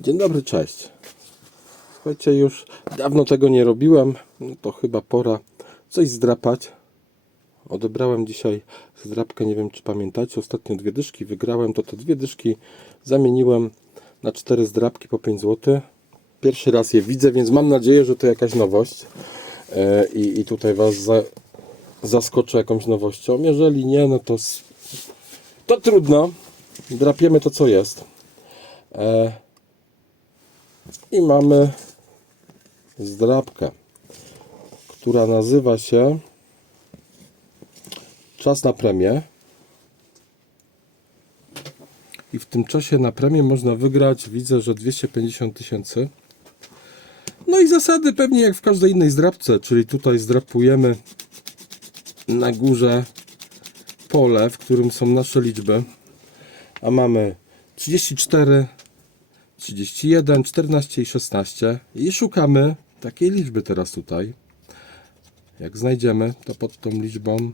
Dzień dobry, cześć. Słuchajcie, już dawno tego nie robiłem, no to chyba pora coś zdrapać. Odebrałem dzisiaj zdrapkę, nie wiem czy pamiętacie, ostatnio dwie dyszki wygrałem, to te dwie dyszki zamieniłem na cztery zdrapki po 5 zł. Pierwszy raz je widzę, więc mam nadzieję, że to jakaś nowość E, i, i tutaj Was za, zaskoczę jakąś nowością. Jeżeli nie, no to, to trudno. Drapiemy to co jest. E, I mamy zdrapkę, która nazywa się Czas na premię. I w tym czasie na premię można wygrać, widzę, że 250 tysięcy. No i zasady pewnie jak w każdej innej zdrapce, czyli tutaj zdrapujemy na górze pole, w którym są nasze liczby. A mamy 34, 31, 14 i 16 i szukamy takiej liczby teraz tutaj. Jak znajdziemy, to pod tą liczbą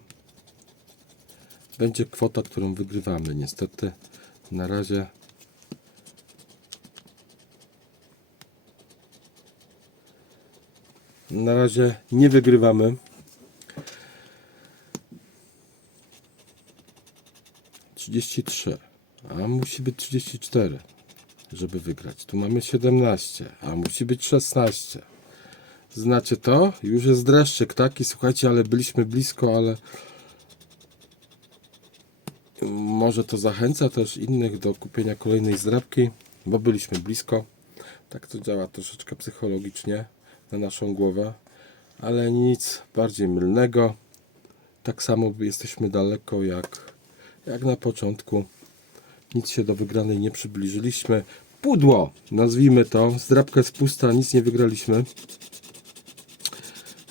będzie kwota, którą wygrywamy. Niestety na razie na razie nie wygrywamy. 33, a musi być 34, żeby wygrać. Tu mamy 17, a musi być 16. Znacie to? Już jest dreszczyk taki, słuchajcie, ale byliśmy blisko, ale może to zachęca też innych do kupienia kolejnej zdrabki, bo byliśmy blisko. Tak to działa troszeczkę psychologicznie na naszą głowę, ale nic bardziej mylnego. Tak samo jesteśmy daleko jak, jak na początku. Nic się do wygranej nie przybliżyliśmy. Pudło, nazwijmy to. Zdrabka jest pusta, nic nie wygraliśmy.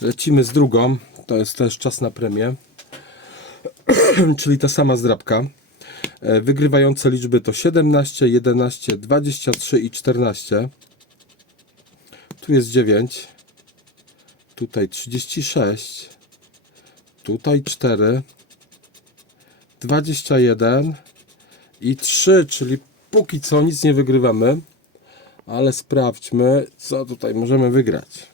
Lecimy z drugą. To jest też czas na premię. czyli ta sama zdrabka. E, Wygrywające liczby to 17, 11, 23 i 14. Tu jest 9. Tutaj 36. Tutaj 4. 21 i 3, czyli póki co nic nie wygrywamy. Ale sprawdźmy, co tutaj możemy wygrać.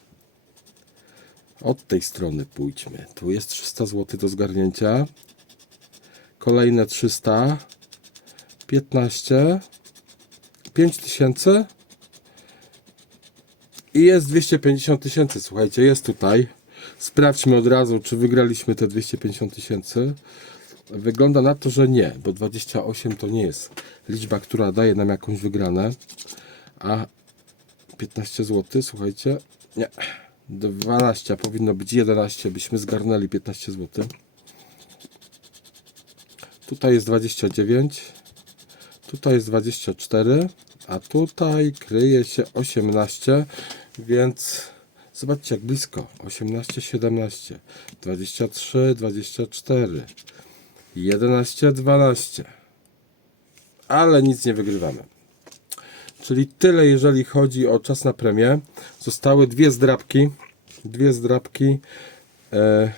Od tej strony pójdźmy. Tu jest 300 zł do zgarnięcia. Kolejne 300. 15. 5000. I jest 250 tysięcy. Słuchajcie, jest tutaj. Sprawdźmy od razu, czy wygraliśmy te 250 tysięcy. Wygląda na to, że nie, bo 28 to nie jest liczba, która daje nam jakąś wygranę. A 15 zł, słuchajcie, nie. 12, a powinno być 11, byśmy zgarnęli 15 zł. Tutaj jest 29, tutaj jest 24, a tutaj kryje się 18, więc zobaczcie jak blisko. 18, 17, 23, 24, 11, 12. Ale nic nie wygrywamy. Czyli tyle, jeżeli chodzi o czas na premię. Zostały dwie zdrabki. Dwie zdrabki. E,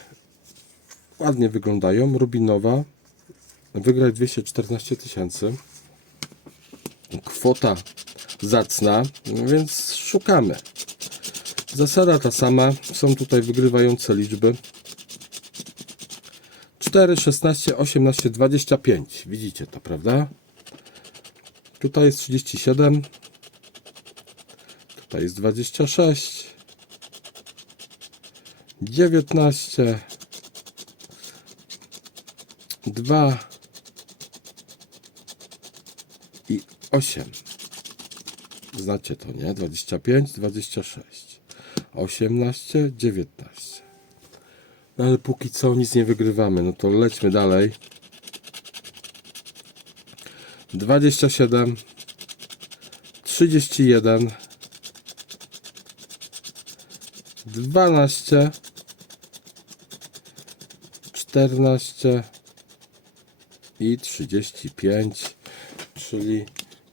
ładnie wyglądają. Rubinowa. Wygrać 214 tysięcy. Kwota zacna, no więc szukamy. Zasada ta sama. Są tutaj wygrywające liczby. 4, 16, 18, 25. Widzicie to, prawda? Tutaj jest 37. Tutaj jest 26. 19. 2 i 8. Znacie to, nie? 25, 26. 18, 19. No ale póki co nic nie wygrywamy, no to lećmy dalej. 27 31 12 14 i 35 czyli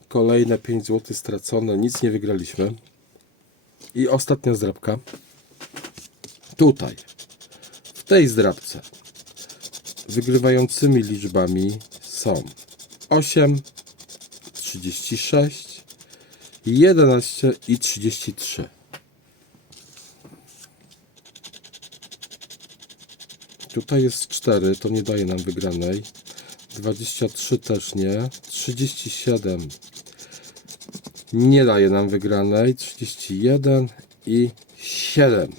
kolejne 5 zł stracone. Nic nie wygraliśmy. I ostatnia zdrabka tutaj tej zdrabce wygrywającymi liczbami są 8, 36, 11 i 33. Tutaj jest 4, to nie daje nam wygranej. 23 też nie. 37 nie daje nam wygranej. 31 i 7.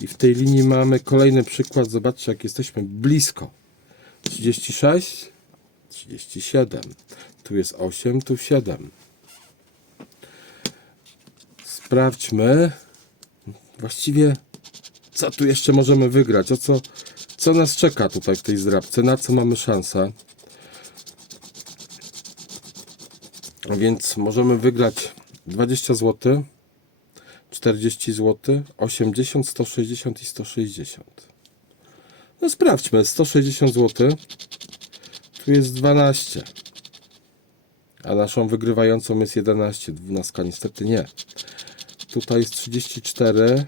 I w tej linii mamy kolejny przykład. Zobaczcie, jak jesteśmy blisko. 36, 37. Tu jest 8, tu 7. Sprawdźmy. Właściwie, co tu jeszcze możemy wygrać? O co, co nas czeka tutaj w tej zdrabce? Na co mamy szansę? Więc możemy wygrać 20 zł, 40 zł, 80, 160 i 160. No sprawdźmy, 160 zł. Tu jest 12. A naszą wygrywającą jest 11. 12 niestety nie. Tutaj jest 34,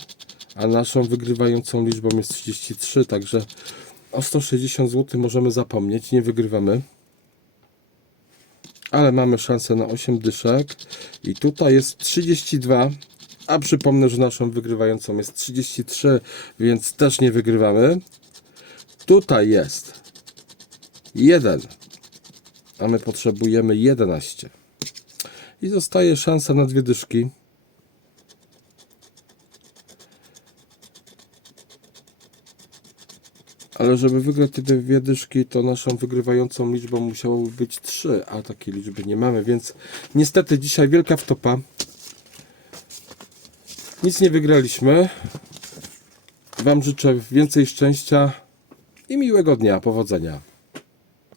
a naszą wygrywającą liczbą jest 33, także o 160 zł możemy zapomnieć, nie wygrywamy. Ale mamy szansę na 8 dyszek i tutaj jest 32, a przypomnę, że naszą wygrywającą jest 33, więc też nie wygrywamy. Tutaj jest 1, a my potrzebujemy 11. I zostaje szansa na dwie dyszki. Ale żeby wygrać te dwie dyszki, to naszą wygrywającą liczbą musiało być 3, a takiej liczby nie mamy, więc niestety dzisiaj wielka wtopa. Nic nie wygraliśmy. Wam życzę więcej szczęścia i miłego dnia. Powodzenia.